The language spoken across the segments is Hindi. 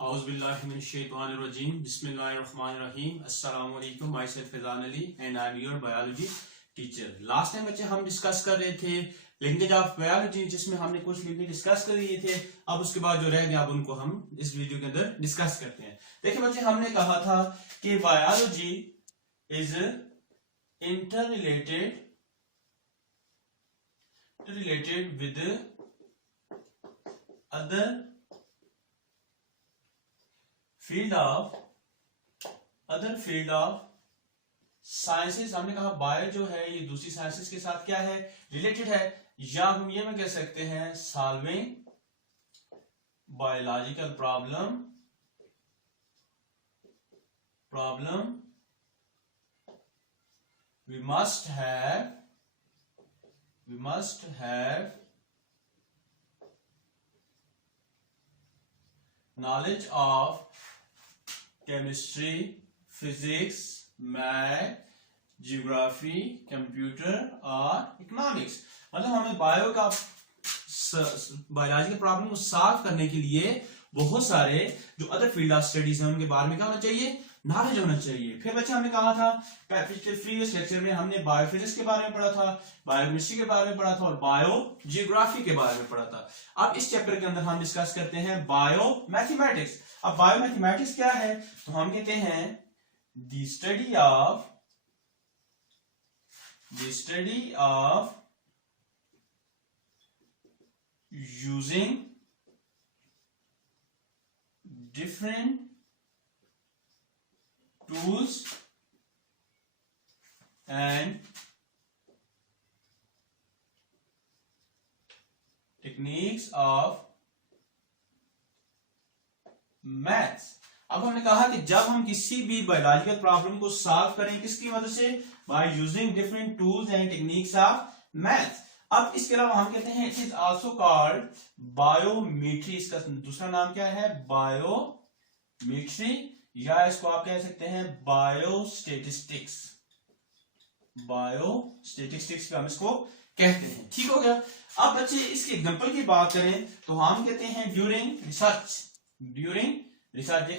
Auzubillahiminash-shaytanir-rajim. Bismillahir-rahmanir-rahim. Assalamu alaikum. Myself Fazan Ali and I am your biology teacher. Last time बच्चे हम डिस्कस कर रहे थे लैंग्वेज ऑफ बायोलॉजी, जिसमें हमने कुछ लिंक डिस्कस कर लिए थे। अब उसके बाद जो रह गया अब उनको हम इस वीडियो के अंदर डिस्कस करते हैं। देखिए बच्चे, हमने कहा था कि biology is interrelated with other field of sciences. हमने कहा बायो जो है ये दूसरी साइंसेस के साथ क्या है, रिलेटेड है, या हम ये में कह सकते हैं solving biological problem we must have knowledge of chemistry, physics, math, geography, computer और economics। मतलब हमें बायोलॉजिकल प्रॉब्लम को सॉल्व करने के लिए बहुत सारे जो अदर फील्ड ऑफ स्टडीज हैं उनके बारे में क्या होना चाहिए, नॉलेज होना चाहिए। फिर बच्चे हमने कहा था प्रीवियस लेक्चर में हमने बायोफिजिक्स के बारे में पढ़ा था, बायोकेमिस्ट्री के बारे में पढ़ा था और बायो जियोग्राफी के बारे में पढ़ा था। अब इस चैप्टर के अंदर हम डिस्कस करते हैं बायो मैथमेटिक्स। अब बायो मैथमेटिक्स क्या है, तो हम कहते हैं the study of using different tools and techniques of maths। अब हमने कहा कि जब हम किसी भी बायोलॉजिकल प्रॉब्लम को सॉल्व करें किसकी मदद से, by using different tools and techniques of maths. अब इसके अलावा हम कहते हैं it is also called biometry. इसका दूसरा नाम क्या है, बायोमेट्री, या इसको आप कह सकते हैं बायोस्टेटिस्टिक्स पे हम इसको कहते हैं। ठीक हो गया। अब बच्चे इसके एग्जांपल की बात करें तो हम कहते हैं ड्यूरिंग रिसर्च।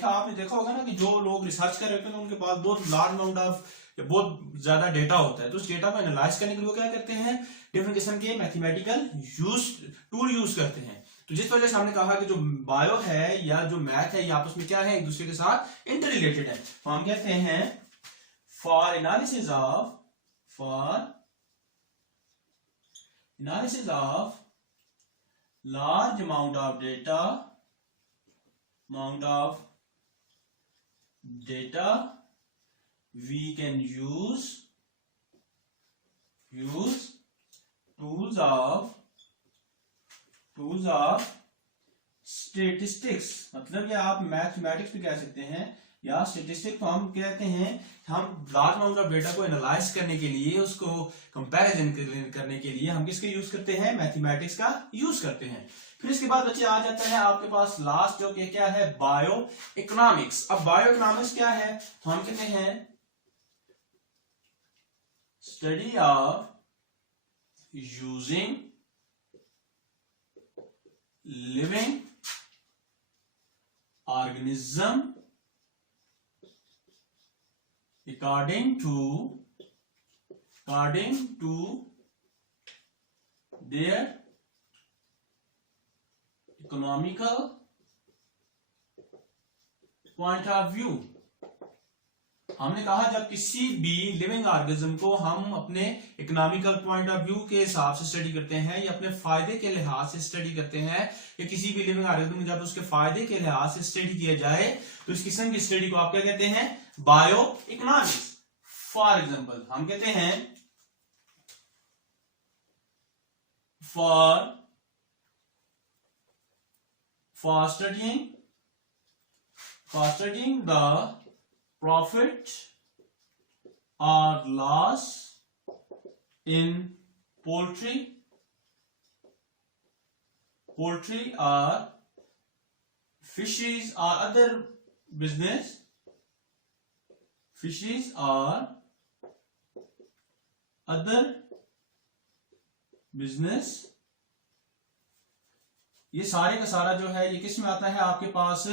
आपने देखा होगा ना कि जो लोग रिसर्च कर रहे होते हैं उनके पास बहुत लार्ज अमाउंट ऑफ बहुत ज्यादा डेटा होता है, तो उस डेटा को एनालाइज करने के लिए वो क्या करते हैं, डिफरेंट किस्म के मैथमेटिकल टूल यूज करते हैं। तो जिस वजह से हमने कहा कि जो बायो है या जो मैथ है ये आपस में क्या है, एक दूसरे के साथ इंटर रिलेटेड है। तो हम कहते हैं for analysis of large amount of data we can use tools of statistics। मतलब ये आप मैथमेटिक्स भी कह सकते हैं या स्टेटिस्टिक्स। तो हम कहते हैं हम लार्ज अमाउंट ऑफ डेटा को एनालाइज करने के लिए, उसको कंपैरिजन करने के लिए हम किसके यूज करते हैं, मैथमेटिक्स का यूज करते हैं। फिर इसके बाद बच्चे आ जाता है आपके पास लास्ट जो कि क्या है, बायो इकोनॉमिक्स। अब बायो इकोनॉमिक्स क्या है, तो हम कहते हैं study of using living organism according to their economical point of view। हमने कहा जब किसी भी लिविंग ऑर्गेनिज्म को हम अपने इकोनॉमिकल पॉइंट ऑफ व्यू के हिसाब से स्टडी करते हैं या अपने फायदे के लिहाज से स्टडी करते हैं, या किसी भी लिविंग ऑर्गेनिज्म जब उसके फायदे के लिहाज से स्टडी किया जाए तो इस किस्म की स्टडी को आप क्या कहते हैं, बायो इकोनॉमिक्स। फॉर एग्जाम्पल हम कहते हैं for studying the profit or loss in poultry or fishes or other business, ये सारे का सारा जो है ये किस में आता है, आपके पास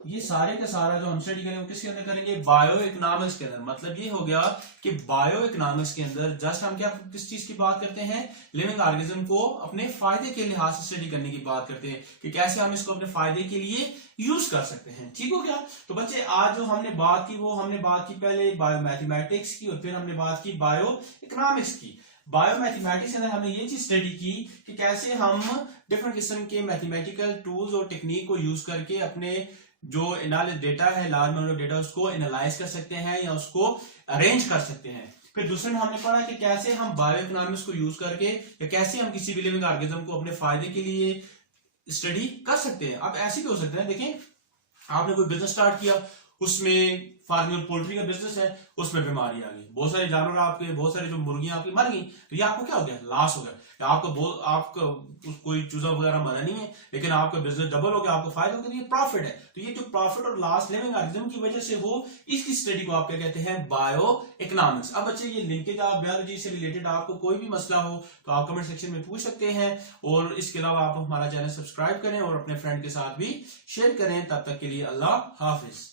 ये सारे का सारा जो हम स्टडी करेंगे वो किसके अंदर करेंगे, बायो इकोनॉमिक्स के अंदर। मतलब ये हो गया कि बायो इकोनॉमिक्स के अंदर जस्ट हम क्या किस चीज की बात करते हैं, लिविंग ऑर्गेनिज्म को अपने फायदे के लिहाज से स्टडी करने की बात करते हैं कि कैसे हम इसको अपने फायदे के लिए यूज कर सकते हैं। ठीक हो गया। तो बच्चे आज जो हमने बात की वो हमने बात की पहले बायो मैथमेटिक्स की और फिर हमने बात की बायो इकोनॉमिक्स की। बायो मैथमेटिक्स के अंदर हमने ये चीज स्टडी की कि कैसे हम डिफरेंट किस्म के मैथमेटिकल टूल्स और टेक्निक को यूज करके अपने जो डेटा है, लार्ज नंबर ऑफ डेटा, उसको एनालाइज कर सकते हैं या उसको अरेंज कर सकते हैं। फिर दूसरे में हमने पढ़ा कि कैसे हम बायो इकोनॉमिक्स को यूज करके या कैसे हम किसी भी लिविंग ऑर्गेनिज्म को अपने फायदे के लिए स्टडी कर सकते हैं। अब ऐसे भी हो सकते हैं, देखें आपने कोई बिजनेस स्टार्ट किया, उसमें फार्मिंग पोल्ट्री का बिजनेस है, उसमें बीमारी आ गई, बहुत सारे जानवर आपके, बहुत सारे जो मुर्गियां आपकी मर गई, तो ये आपको क्या हो गया, लॉस हो गया। आपका कोई चूजा वगैरह मरा नहीं है, लेकिन आपका बिजनेस डबल हो गया, आपको फायदा हो गया, ये प्रॉफिट है। तो ये जो प्रॉफिट और लॉस लिविंग ऑर्गेनिज्म की वजह से हो, इसकी स्टडी को आप क्या कहते हैं, बायो इकोनॉमिक्स। अब बच्चे ये लिंकेज आप बायोलॉजी से रिलेटेड आपको कोई भी मसला हो तो आप कमेंट सेक्शन में पूछ सकते हैं, और इसके अलावा आप हमारा चैनल सब्सक्राइब करें और अपने फ्रेंड के साथ भी शेयर करें। तब तक के लिए अल्लाह हाफिज।